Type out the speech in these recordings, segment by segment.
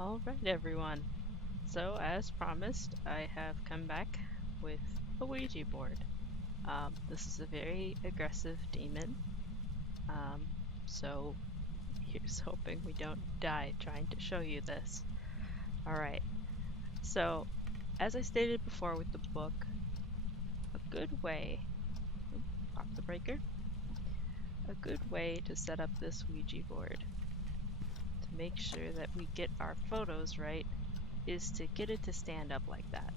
Alright everyone, so as promised I have come back with a Ouija board. This is a very aggressive demon, so here's hoping we don't die trying to show you this. Alright, so as I stated before with the book, a good way, pop the breaker, a good way to set up this Ouija board to make sure that we get our photos right is to get it to stand up like that.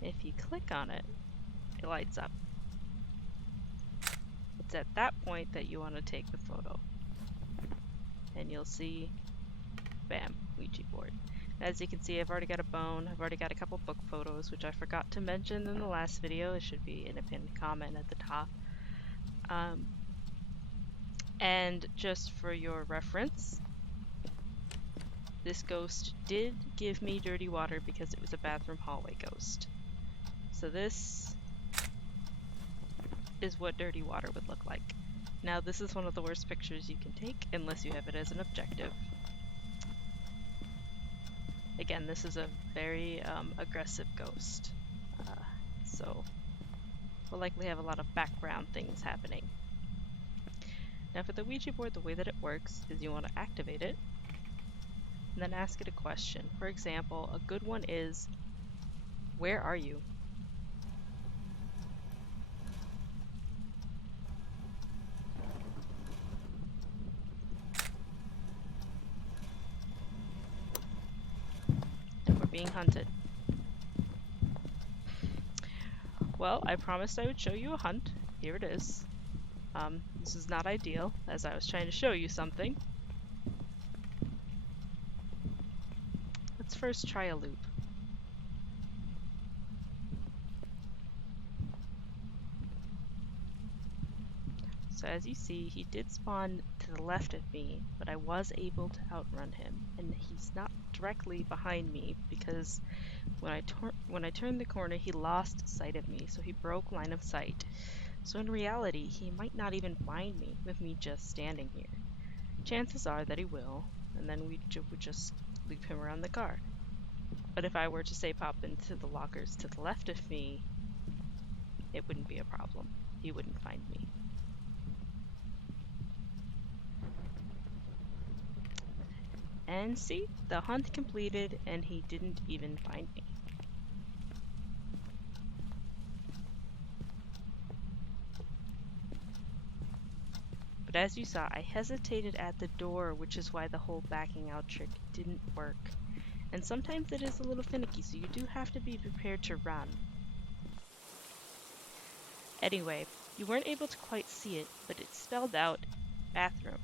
If you click on it, it lights up. It's at that point that you want to take the photo. And you'll see, bam, Ouija board. As you can see, I've already got a bone, I've already got a couple book photos, which I forgot to mention in the last video. It should be in a pinned comment at the top. And just for your reference, this ghost did give me dirty water because it was a bathroom hallway ghost. So this is what dirty water would look like. Now this is one of the worst pictures you can take unless you have it as an objective. Again, this is a very aggressive ghost, so we'll likely have a lot of background things happening. Now for the Ouija board, the way that it works is you want to activate it and then ask it a question. For example, a good one is, where are you? And we're being hunted. Well, I promised I would show you a hunt. Here it is. This is not ideal, as I was trying to show you something. Let's first try a loop. So as you see, he did spawn to the left of me, but I was able to outrun him, and he's not directly behind me because when I turned the corner, he lost sight of me, so he broke line of sight. So in reality, he might not even find me with me just standing here. Chances are that he will, and then we would just loop him around the car. But if I were to say pop into the lockers to the left of me, it wouldn't be a problem. He wouldn't find me. And see, the hunt completed and he didn't even find me. But as you saw, I hesitated at the door, which is why the whole backing out trick didn't work. And sometimes it is a little finicky, so you do have to be prepared to run. Anyway, you weren't able to quite see it, but it spelled out bathroom,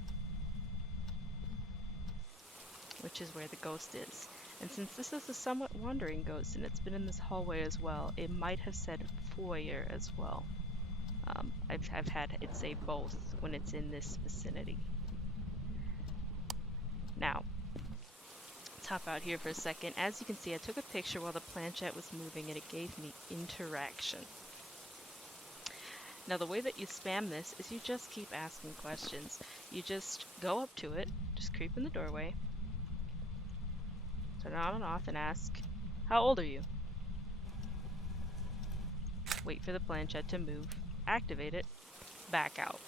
which is where the ghost is. And since this is a somewhat wandering ghost and it's been in this hallway as well, it might have said foyer as well. I've had it say both when it's in this vicinity. Now, let's hop out here for a second. As you can see, I took a picture while the planchette was moving and it gave me interaction. Now the way that you spam this is you just keep asking questions. You just go up to it, just creep in the doorway, turn it on and off and ask, how old are you? Wait for the planchette to move, activate it, back out.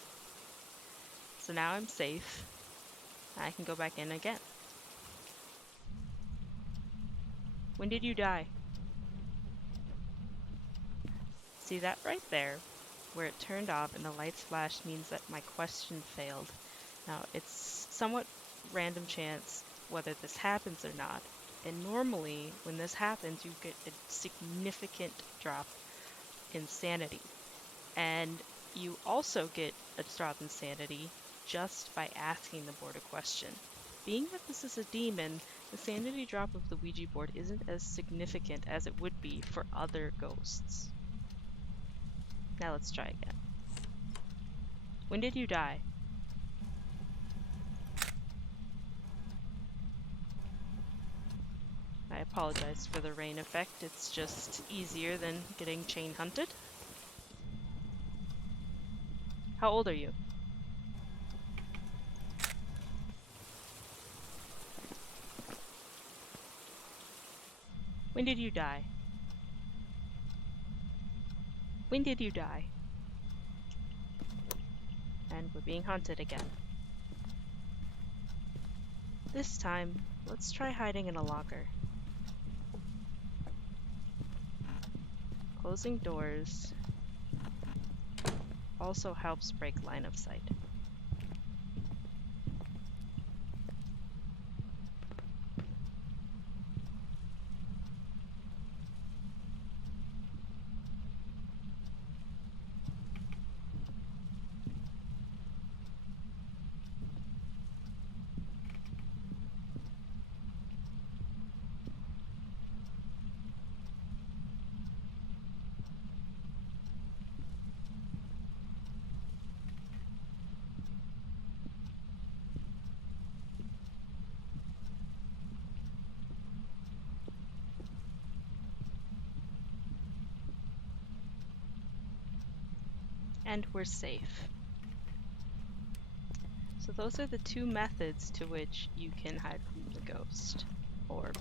So now I'm safe. I can go back in again. When did you die? See that right there? Where it turned off and the lights flashed means that my question failed. Now it's somewhat random chance whether this happens or not. And normally when this happens you get a significant drop in sanity. And you also get a drop in sanity just by asking the board a question. Being that this is a demon, the sanity drop of the Ouija board isn't as significant as it would be for other ghosts. Now let's try again. When did you die? I apologize for the rain effect, it's just easier than getting chain hunted. How old are you? When did you die? When did you die? And we're being hunted again. This time, let's try hiding in a locker. Closing doors also helps break line of sight. And we're safe. So those are the two methods to which you can hide from the ghost. Or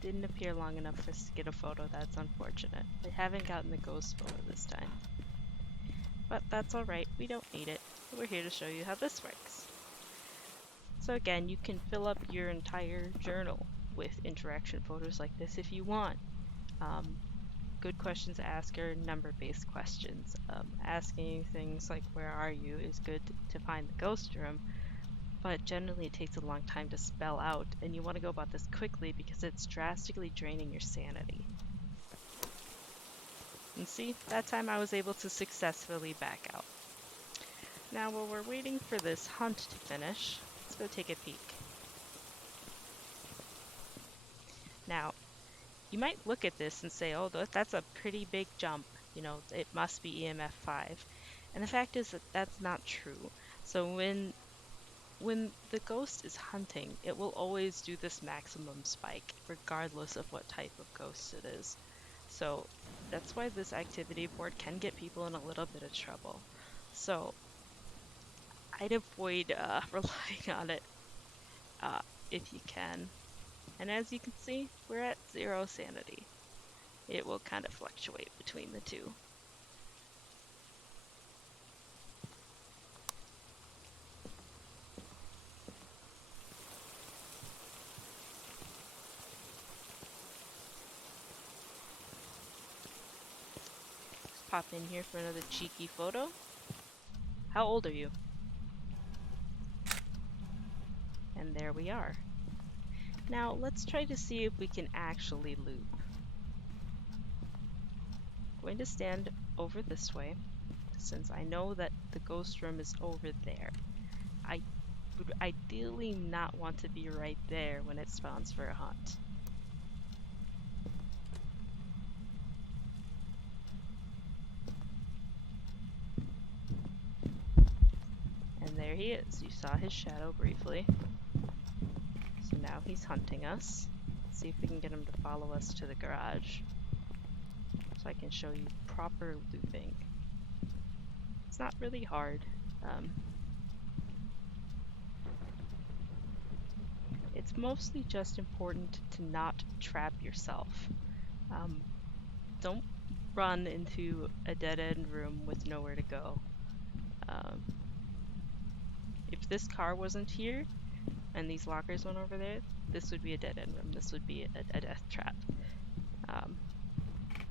didn't appear long enough for us to get a photo. That's unfortunate. I haven't gotten the ghost photo this time. But that's alright, we don't need it. We're here to show you how this works. So again, you can fill up your entire journal with interaction photos like this if you want. Good questions to ask are number-based questions. Asking things like where are you is good to find the ghost room, but generally it takes a long time to spell out, and you want to go about this quickly because it's drastically draining your sanity. And see, that time I was able to successfully back out. Now while we're waiting for this hunt to finish, let's go take a peek. Now, you might look at this and say, oh, that's a pretty big jump. You know, it must be EMF 5. And the fact is that that's not true. So when the ghost is hunting, it will always do this maximum spike, regardless of what type of ghost it is. So that's why this activity board can get people in a little bit of trouble. So I'd avoid relying on it if you can. And as you can see, we're at 0 sanity. It will kind of fluctuate between the two. Let's pop in here for another cheeky photo. How old are you? And there we are. Now let's try to see if we can actually loop. I'm going to stand over this way, since I know that the ghost room is over there. I would ideally not want to be right there when it spawns for a hunt. And there he is. You saw his shadow briefly. So now he's hunting us. Let's see if we can get him to follow us to the garage, so I can show you proper looping. It's not really hard. It's mostly just important to not trap yourself. Don't run into a dead-end room with nowhere to go. If this car wasn't here, and these lockers went over there, this would be a dead-end room. This would be a death trap.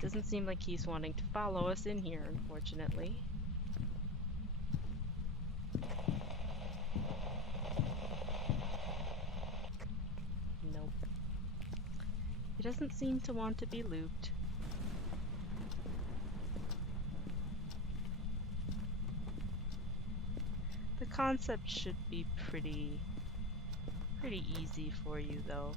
Doesn't seem like he's wanting to follow us in here, unfortunately. Nope. He doesn't seem to want to be looped. The concept should be pretty easy for you, though.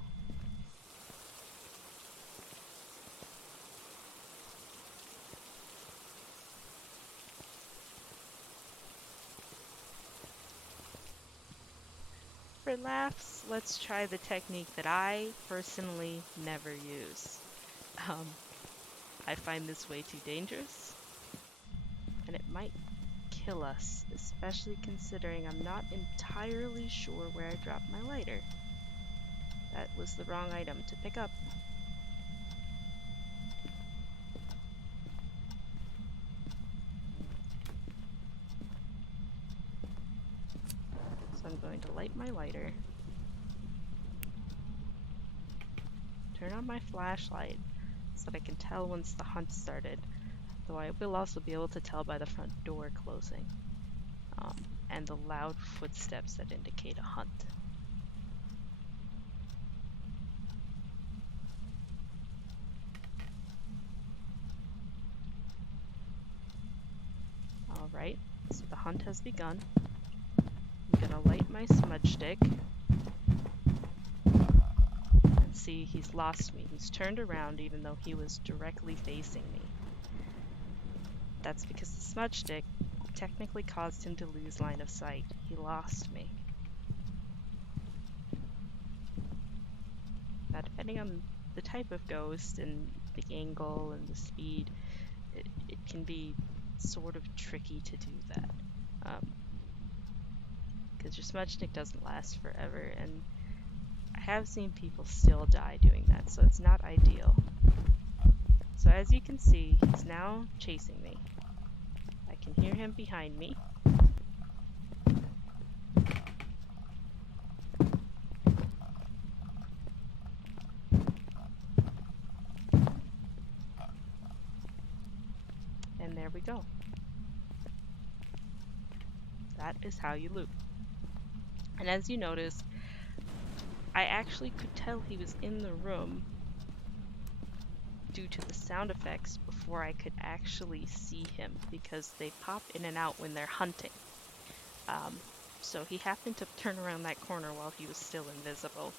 For laughs, let's try the technique that I personally never use. I find this way too dangerous, and it might kill us, especially considering I'm not entirely sure where I dropped my lighter. That was the wrong item to pick up. So I'm going to light my lighter, turn on my flashlight so that I can tell once the hunt started, though I will also be able to tell by the front door closing, and the loud footsteps that indicate a hunt. Alright, so the hunt has begun. I'm gonna light my smudge stick and see he's lost me. He's turned around even though he was directly facing me. That's because the smudge stick technically caused him to lose line of sight. He lost me. Now, depending on the type of ghost and the angle and the speed, it can be sort of tricky to do that. Because your smudge stick doesn't last forever, and I have seen people still die doing that, so it's not ideal. So as you can see, he's now chasing me. I can hear him behind me. And there we go. That is how you loop. And as you notice, I actually could tell he was in the room due to the sound effects before I could actually see him, because they pop in and out when they're hunting. So he happened to turn around that corner while he was still invisible.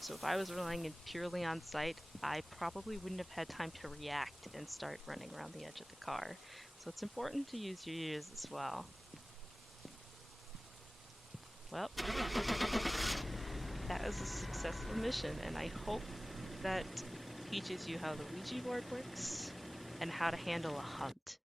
So if I was relying purely on sight, I probably wouldn't have had time to react and start running around the edge of the car. So it's important to use your ears as well. Well, that was a successful mission, and I hope that teaches you how the Ouija board works and how to handle a hunt.